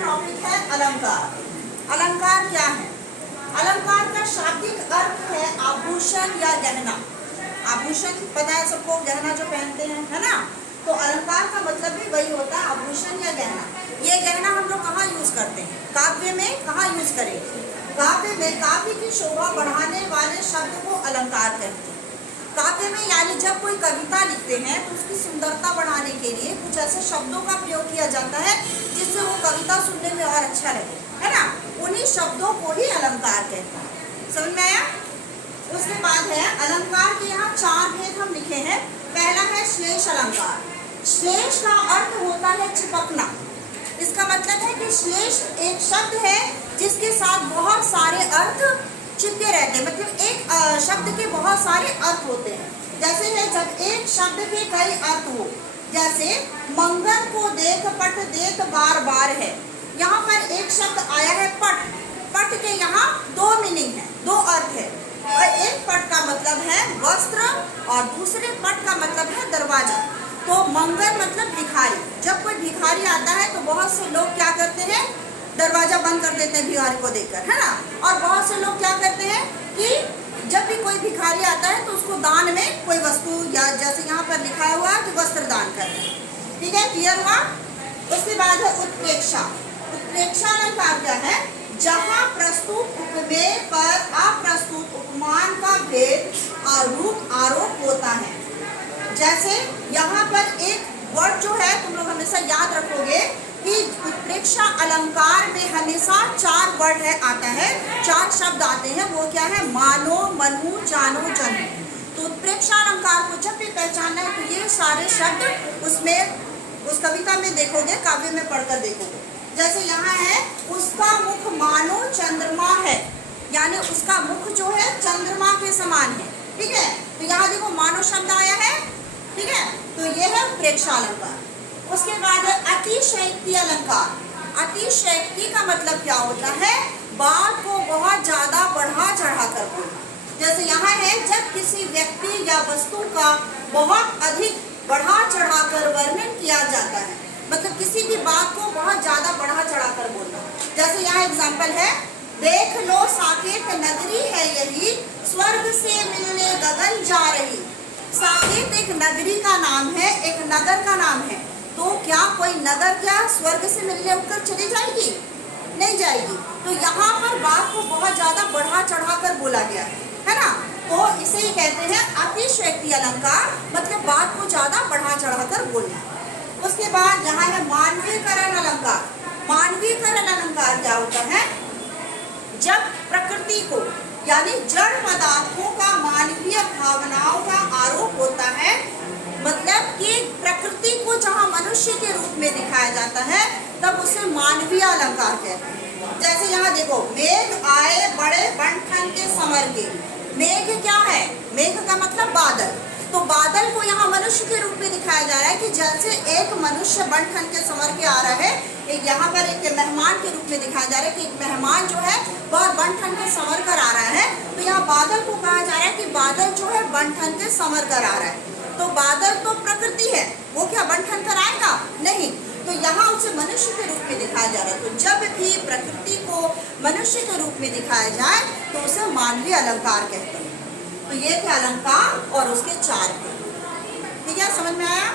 Topic है अलंकार। अलंकार क्या है? अलंकार का शाब्दिक अर्थ है आभूषण या गहना। आभूषण पता है सबको, गहना जो पहनते हैं, है ना। तो अलंकार का मतलब भी वही होता है, आभूषण या गहना। ये गहना हम लोग कहाँ यूज करते हैं? काव्य में कहाँ यूज करेंगे? काव्य में काव्य की शोभा बढ़ाने वाले शब्द को अलंकार कहते हैं। काव्य में यानी जब कोई कविता लिखते हैं तो उसकी सुंदरता बढ़ाने के लिए कुछ ऐसे शब्दों का प्रयोग किया जाता है जिससे वो कविता सुनने में और अच्छा लगे, है ना। उन्हीं शब्दों को ही अलंकार कहते हैं। समझ में आया? उसके बाद है अलंकार के यहाँ 4 भेद हम लिखे हैं। पहला है श्लेष अलंकार। श्लेष का अर्थ होता है चिपकना। इसका मतलब है कि श्लेष एक शब्द है जिसके साथ बहुत सारे अर्थ चिपके रहते हैं, मतलब एक शब्द के बहुत सारे अर्थ होते हैं। जैसे है जब एक शब्द के कई अर्थ हो, जैसे मंगल को देख पट देख बार बार है। यहाँ पर एक शब्द आया है पट। पट के यहाँ 2 मीनिंग है, 2 अर्थ है। और एक पट का मतलब है वस्त्र और दूसरे पट का मतलब है दरवाजा। तो मंगल मतलब भिखारी। जब कोई भिखारी आता है तो बहुत से लोग क्या करते हैं, दरवाजा बंद कर देते हैं भिखारी को देखकर, है ना। और बहुत से लोग क्या करते हैं कि जब भी कोई भिखारी आता है तो उसको दान में कोई वस्तु, या जैसे यहाँ पर लिखा हुआ है कि वस्त्र दान करते हैं। ठीक है, क्लियर हुआ? उसके बाद है उत्प्रेक्षा। उत्प्रेक्षा अलंकार क्या है? जहाँ प्रस्तुत उपमेय पर अप्रस्तुत उपमान का भेद आरूप आरोप होता है। जैसे यहाँ पर एक वर्ड जो है, तुम लोग हमेशा याद रखोगे कि उत्प्रेक्षा अलंकार में हमेशा 4 वर्ड है आता है, 4 शब्द आते हैं। वो क्या है? मानो, मनु, जानो, जनो। तो उत्प्रेक्षा अलंकार को जब भी पहचानना है तो ये सारे शब्द उसमें उस कविता में देखोगे, काव्य में पढ़कर देखोगे। जैसे यहाँ है उसका मुख मानो चंद्रमा है, यानी उसका मुख जो है चंद्रमा के समान है। ठीक है, तो यहाँ देखो मानो शब्द आया है। ठीक है, तो ये है उत्प्रेक्षा अलंकार। उसके बाद है अतिशयोक्ति अलंकार। अतिशयोक्ति का मतलब क्या होता है? बात को बहुत ज्यादा बढ़ा चढ़ा कर बोलना। जैसे यहाँ है जब किसी व्यक्ति या वस्तु का बहुत अधिक बढ़ा चढ़ा कर वर्णन किया जाता है, मतलब किसी भी बात को बहुत ज्यादा बढ़ा चढ़ा कर बोलना। जैसे यहाँ एग्जाम्पल है, देख लो साकेत नगरी है यही, स्वर्ग से मिलने गगन जा रही। साकेत एक नगरी का नाम है, एक नगर का नाम है। तो क्या कोई नगर क्या स्वर्ग से मिलने उठकर चली जाएगी? नहीं जाएगी। तो यहाँ पर बात को बहुत ज्यादा बढ़ा चढ़ा कर बोला गया है ना। तो इसे ही कहते हैं अतिशयोक्ति अलंकार, मतलब बात को ज्यादा बढ़ा चढ़ा कर बोलना। उसके बाद यहाँ है मानवीकरण अलंकार। मानवीकरण अलंकार क्या होता है? जब प्रकृति को यानी जड़ पदार्थों का मानवीय भावनाओं का आरोप होता है, मतलब कि प्रकृति को जहाँ मनुष्य के रूप में दिखाया जाता है तब उसे मानवीय अलंकार कहते हैं। जैसे यहाँ देखो, मेघ आए बड़े बन के समर के। मेघ क्या है? मेघ का मतलब बादल। तो बादल को यहाँ मनुष्य के रूप में दिखाया जा रहा है कि जैसे एक मनुष्य बन के समर के आ रहा है, एक यहाँ पर एक मेहमान के रूप में दिखाया जा रहा है कि एक मेहमान जो है बहुत बन के समर कर आ रहा है। तो यहाँ बादल को कहा जा रहा है कि बादल जो है बन के समर कर आ रहा है। तो बादल तो प्रकृति है, वो क्या बन कर आएगा? नहीं। तो यहाँ उसे मनुष्य के रूप में दिखाया जा रहा है। तो जब भी प्रकृति को मनुष्य के रूप में दिखाया जाए तो उसे मानवीय अलंकार कहते हैं। तो ये थे अलंकार और उसके 4 भेद। ठीक है, समझ में आया?